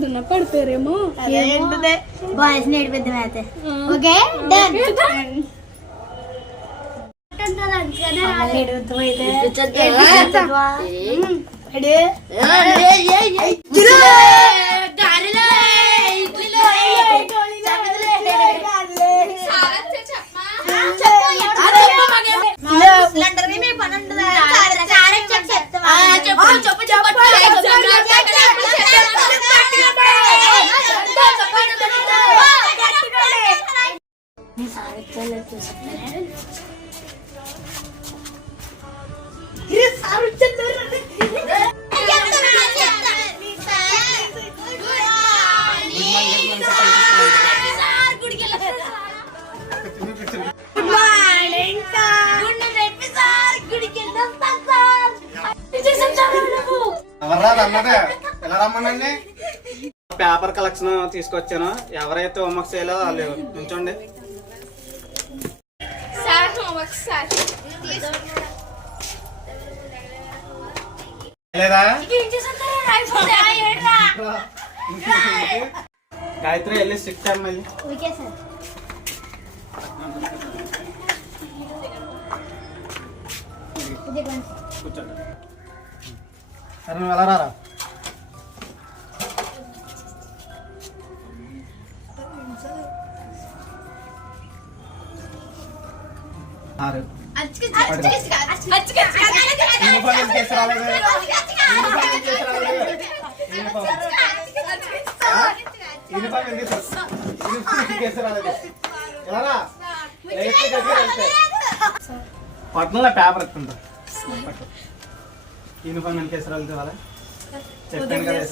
ఎక్కడన్నా పడిపోయారేమో. బాయ్స్ నేర్పిద్దాం అయితే. Okay done. Paper collection తీసుకొచ్చాను. ఎవరైతే హోంవర్క్ చేయలేదో వాళ్ళు నుంచోండి. లేదా గాయత్రి వెళ్ళి స్ట్రిక్ట్ మళ్ళీ కూర్చోండి. సరే నువ్వు ఎలా రారా? పట్టణంలో పేపర్ ఎత్తుంటా. యూనిఫామ్ ఎంత వేసరాలి వాళ్ళ చెప్పాను కదా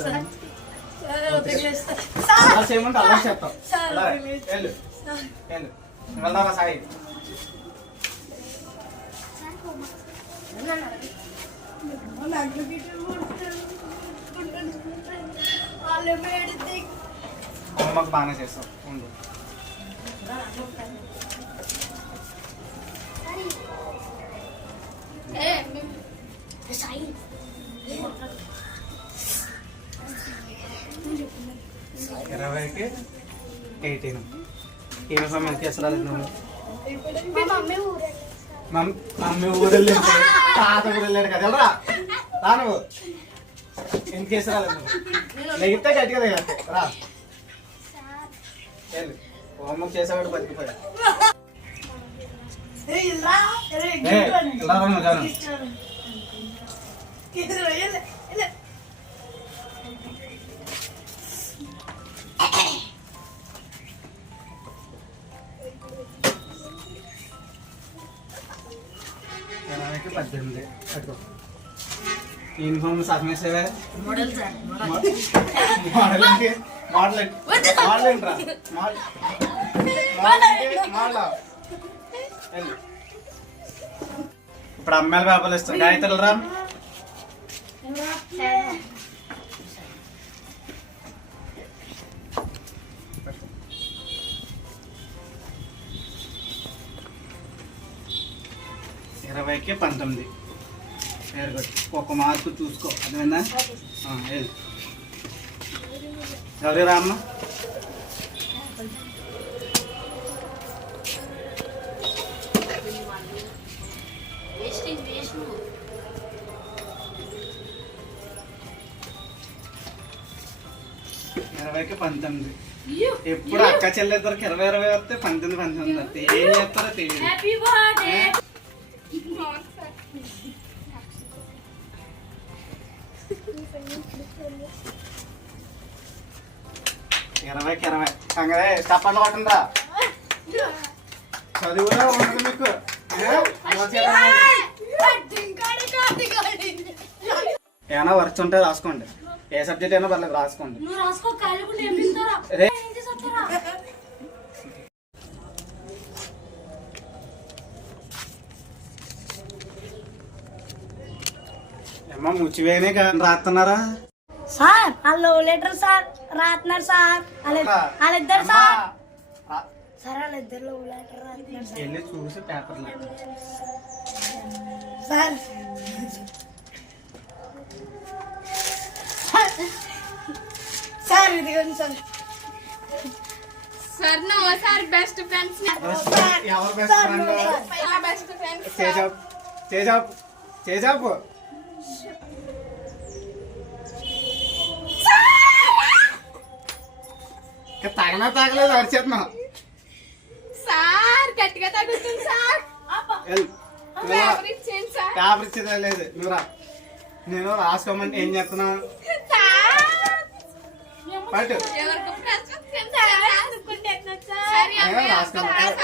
చేయమంటే అలా చెప్తాం. వెళ్ళు వెళ్ళు వెళ్దామా సాయి? హోంవర్క్ బాగానే చేస్తాం. ఉండు. ఇరవైకి 18. యూనిఫామ్ ఎంత చేస్తారు? నువ్వు మమ్మీ ఊరు వెళ్ళాడు, తాత ఊరు వెళ్ళాడు కదా. వెళ్ళరా రా. నువ్వు ఎంత చేసి రాలేదు? లెగితే గట్టిగా తగ్గ రా. వెళ్ళు. హోంవర్క్ చేసేవాడు బతికిపోయా. జనానికి 18 పట్టుకో. యూనిఫామ్ సగం వేసేవే. మోడల్ ఇప్పుడు అమ్మాయిల పేపర్లు ఇస్తారు. గాయత్రులు రా. ఇరవైకి 19. Very good. ఒక్క మార్కు చూసుకో. అదేనా? ఎవరి రామ్మ? ఇరవైకి 19. ఎప్పుడు అక్క చెల్లెద్దరికి 20 వస్తే 19 వస్తే ఏం చేస్తారో తెలియదు. 20కి 20. కంగరే చప్పట్లు కొట్టండి రా. చదువులో ఉండదు మీకు. ఏమైనా వర్క్స్ ఉంటే రాసుకోండి. ఏ సబ్జెక్ట్ అయినా పర్లేదు రాసుకోండి. అమ్మ ముచ్చివేనే రాస్తున్నారా సార్? హలో లెటర్ సార్ రాస్తున్నారు సార్. వాళ్ళిద్దరు సార్. సార్ వాళ్ళిద్దరు లెటర్ రాస్తున్నారు. వెళ్ళి చూసి పేపర్ సార్. సార్ ఇదిగోండి sir. Sir no sir best friends ఎవరు బెస్ట్ ఫ్రెండ్? బెస్ట్ ఫ్రెండ్స్ చేజాపు తగలేదు అరిచేస్తున్నాం. సార్ గట్టిగా తగ్గుతుంది సార్. పేపర్ ఇచ్చేయండి సార్. పేపర్ ఇచ్చేది లేదు, నువ్వు రా. నేను రాసుకోమని ఏం చెప్తున్నా పట్టు. ఎవరికి ఫ్రెండ్స్ సార్ అనుకుంటే సార్ రాసుకోమని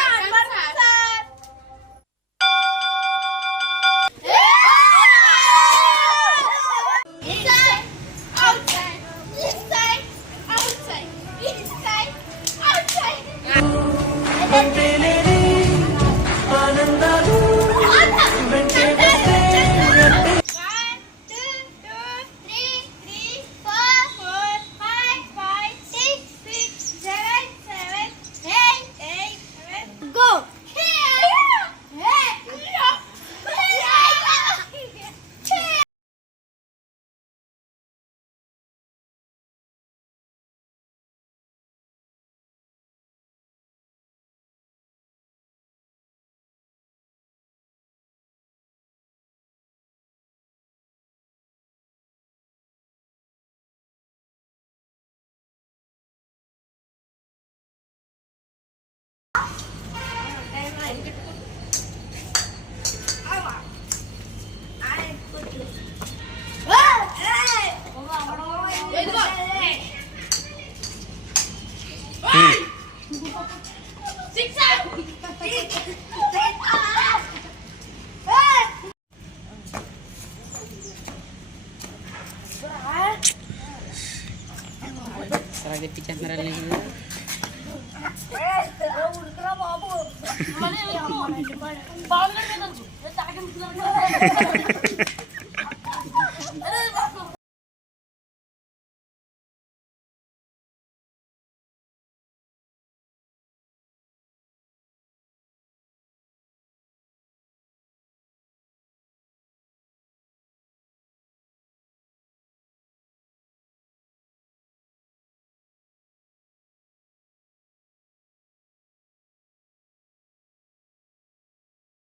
బాబు